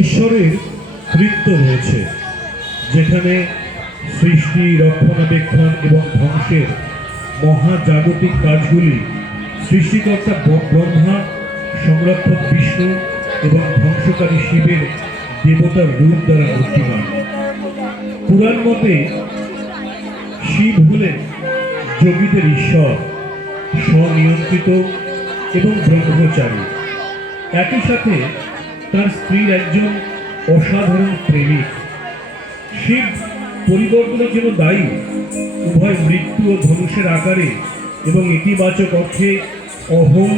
ঈশ্বরের কৃত্য রয়েছে, যেখানে সৃষ্টি, রক্ষণাবেক্ষণ এবং ধ্বংসের মহাজাগতিক কাজগুলি সৃষ্টিকর্তা ব্রহ্মা, সংরক্ষক বিষ্ণু এবং ধ্বংসকারী শিবের দেবতার রূপ দ্বারা মূর্তিমান। পুরাণ মতে শিব হলেন যোগীদের ঈশ্বর, স্বনিয়ন্ত্রিত এবং ব্রহ্মচারী। একই সাথে তার স্ত্রীর একজন অসাধারণ প্রেমিক শিব পরিবর্তনের জন্য দায়ী। উভয় মৃত্যু ও ধনুষের আকারে এবং ইতিবাচক অর্থে অহং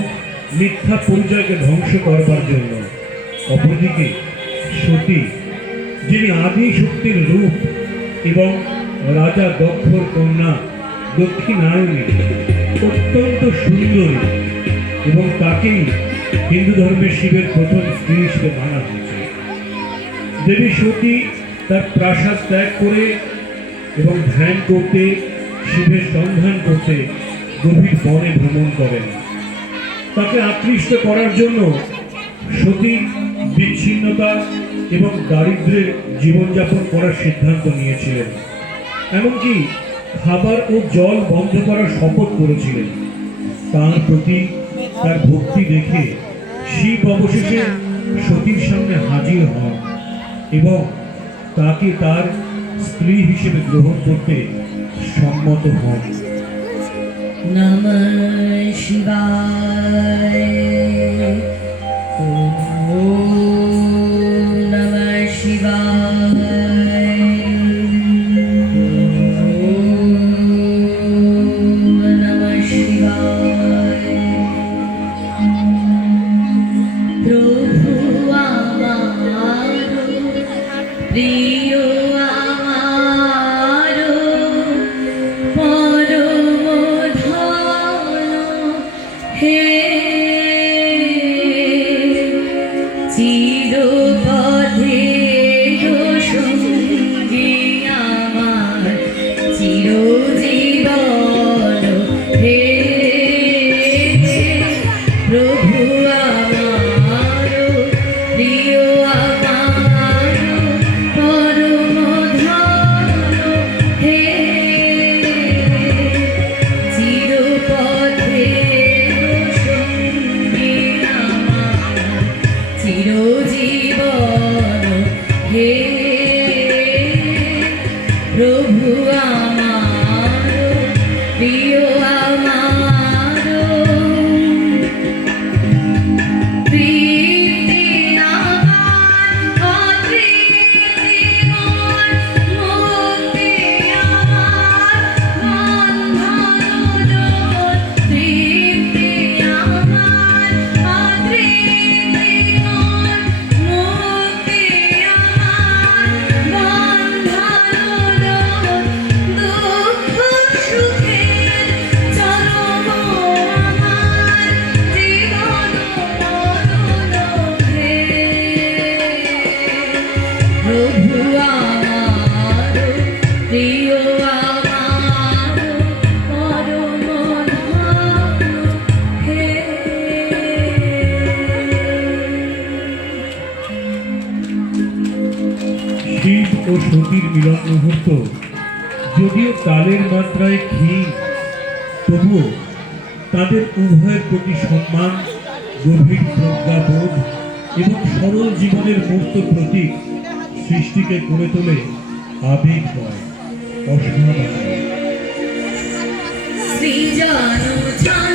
মিথ্যা পরিচয়কে ধ্বংস করবার জন্য। অপরদিকে সতী, যিনি আদি শক্তির রূপ এবং রাজা দক্ষর কন্যা দক্ষিণায়নী অত্যন্ত সুন্দরী এবং তাকেই হিন্দু ধর্মের শিবের প্রথম স্ত্রী হিসেবে মানা হয়েছে। দেবী সতী তার প্রাসাদ ত্যাগ করে এবং ধ্যান করতে, শিবের সন্ধান করতে গভীর বনে ভ্রমণ করেন। তাকে আকৃষ্ট করার জন্য সতী বিচ্ছিন্নতা এবং দারিদ্র্যের জীবনযাপন করার সিদ্ধান্ত নিয়েছিলেন। এমনকি খাবার ও জল বন্ধ করার শপথ করেছিলেন। তার প্রতি তার ভক্তি দেখে শিব অবশেষে সতীর সামনে হাজির হন এবং তাকে তার স্ত্রী হিসেবে গ্রহণ করতে সম্মত হন। নমঃ Minut. সতীর মিলন মুহূর্ত। যদিও কালের মাত্রায় ক্ষীণ তবুও তাদের উভয়ের প্রতি সম্মান, গভীর প্রজ্ঞাবোধ এবং সরল জীবনের মূর্ত প্রতীক সৃষ্টিকে করে তোলে আবেগময় অসাধারণ শ্রী জানু জান